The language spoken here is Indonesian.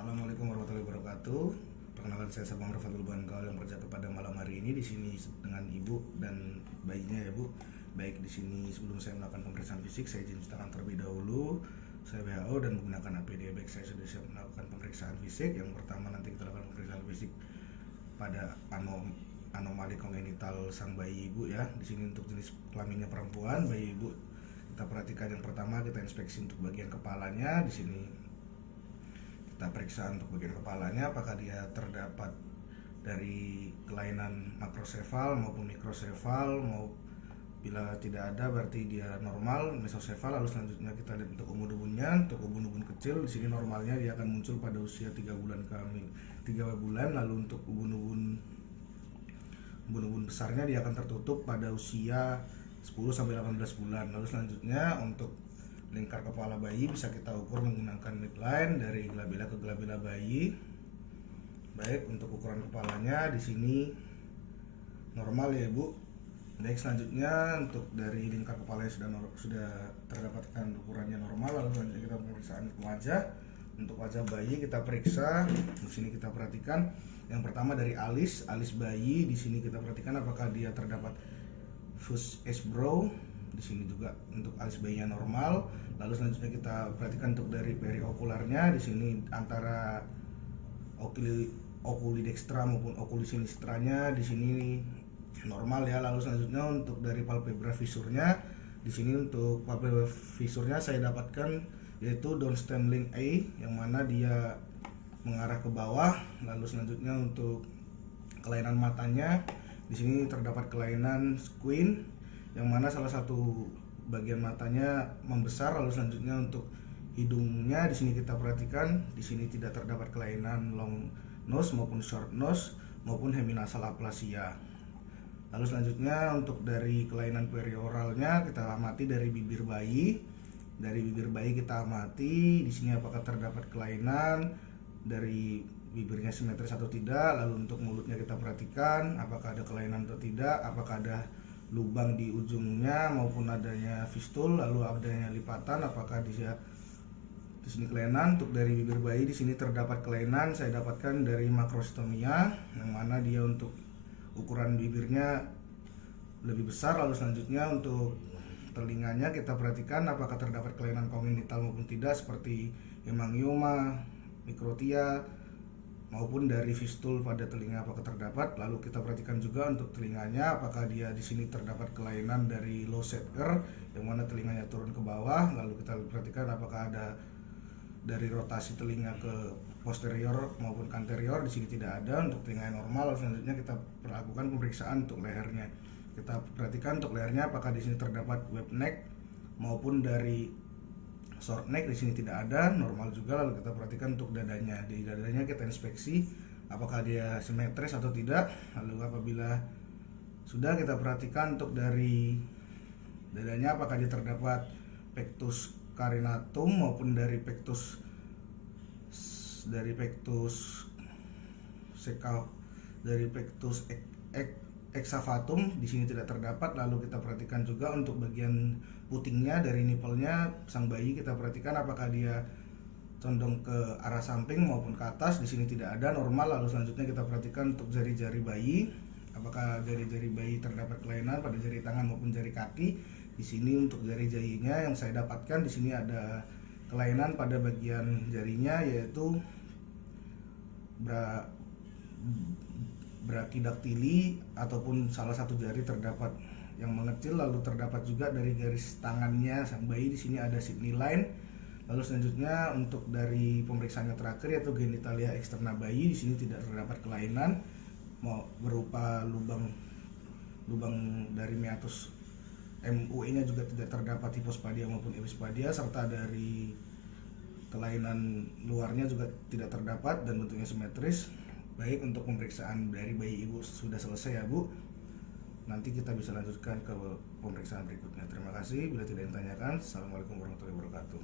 Assalamualaikum warahmatullahi wabarakatuh. Perkenalkan, saya Sabang Rafathul Bangkal yang bekerja pada malam hari ini di sini dengan ibu dan bayinya ya bu. Baik, di sini sebelum saya melakukan pemeriksaan fisik, saya izin tangan terlebih dahulu. Saya WHO dan menggunakan APD. Baik, saya sudah siap melakukan pemeriksaan fisik. Yang pertama nanti kita lakukan pemeriksaan fisik pada anomali kongenital sang bayi ibu ya. Di sini untuk jenis kelaminnya perempuan, bayi ibu kita perhatikan yang pertama, kita inspeksi untuk bagian kepalanya. Di sini kita periksa untuk bagian kepalanya apakah dia terdapat dari kelainan makrosefal maupun mikrosefal. Bila tidak ada berarti dia normal mesosefal. Lalu selanjutnya kita lihat untuk ubun-ubunnya. Untuk ubun-ubun kecil di sini normalnya dia akan muncul pada usia 3 bulan kami 3 bulan. Lalu untuk ubun-ubun besarnya dia akan tertutup pada usia 10 sampai 18 bulan. Lalu selanjutnya untuk lingkar kepala bayi bisa kita ukur menggunakan midline dari glabella ke glabella bayi. Baik, untuk ukuran kepalanya di sini normal ya Bu. Baik, selanjutnya untuk dari lingkar kepalanya sudah terdapatkan ukurannya normal. Lalu selanjutnya kita pemeriksaan wajah. Untuk wajah bayi kita periksa. Di sini kita perhatikan yang pertama dari alis bayi. Di sini kita perhatikan apakah dia terdapat fused eyebrow. Di sini juga untuk alis bayinya normal. Lalu selanjutnya kita perhatikan untuk dari periokularnya. Di sini antara oculi dextra maupun oculi sinistranya di sini normal ya. Lalu selanjutnya untuk dari palpebra visurnya, di sini untuk palpebra visurnya saya dapatkan yaitu downstem link A yang mana dia mengarah ke bawah. Lalu selanjutnya untuk kelainan matanya, di sini terdapat kelainan squint yang mana salah satu bagian matanya membesar. Lalu selanjutnya untuk hidungnya di sini kita perhatikan, di sini tidak terdapat kelainan long nose maupun short nose maupun heminasal aplasia. Lalu selanjutnya untuk dari kelainan perioralnya kita amati dari bibir bayi. Dari bibir bayi kita amati di sini apakah terdapat kelainan dari bibirnya simetris atau tidak. Lalu untuk mulutnya kita perhatikan apakah ada kelainan atau tidak, apakah ada lubang di ujungnya maupun adanya fistul, lalu adanya lipatan, apakah dia di sini kelainan. Untuk dari bibir bayi di sini terdapat kelainan, saya dapatkan dari makrostomia yang mana dia untuk ukuran bibirnya lebih besar. Lalu selanjutnya untuk telinganya kita perhatikan apakah terdapat kelainan kongenital maupun tidak seperti hemangioma, mikrotia maupun dari fistul pada telinga apakah terdapat. Lalu kita perhatikan juga untuk telinganya apakah dia di sini terdapat kelainan dari Lohsetter yang mana telinganya turun ke bawah. Lalu kita perhatikan apakah ada dari rotasi telinga ke posterior maupun anterior. Di sini tidak ada. Untuk telinga yang normal. Lalu selanjutnya kita lakukan pemeriksaan untuk lehernya. Kita perhatikan untuk lehernya apakah di sini terdapat web neck maupun dari short neck. Di sini tidak ada, normal juga. Lalu kita perhatikan untuk dadanya. Di dadanya kita inspeksi apakah dia simetris atau tidak. Lalu apabila sudah, kita perhatikan untuk dari dadanya apakah dia terdapat pectus carinatum maupun dari pectus excavatum. Di sini tidak terdapat. Lalu kita perhatikan juga untuk bagian putingnya dari nipelnya sang bayi, kita perhatikan apakah dia condong ke arah samping maupun ke atas. Di sini tidak ada, normal. Lalu selanjutnya kita perhatikan untuk jari-jari bayi, apakah jari-jari bayi terdapat kelainan pada jari tangan maupun jari kaki. Di sini untuk jari-jarinya yang saya dapatkan di sini ada kelainan pada bagian jarinya yaitu brachidaktili ataupun salah satu jari terdapat yang mengecil. Lalu terdapat juga dari garis tangannya sang bayi di sini ada Sydney line. Lalu selanjutnya untuk dari pemeriksaan yang terakhir yaitu genitalia eksterna bayi, di sini tidak terdapat kelainan berupa lubang dari meatus MUE-nya juga tidak terdapat hipospadia maupun epispadia, serta dari kelainan luarnya juga tidak terdapat dan bentuknya simetris. Baik, untuk pemeriksaan dari bayi ibu sudah selesai ya Bu. Nanti kita bisa lanjutkan ke pemeriksaan berikutnya. Terima kasih. Bila tidak ditanyakan, Assalamualaikum warahmatullahi wabarakatuh.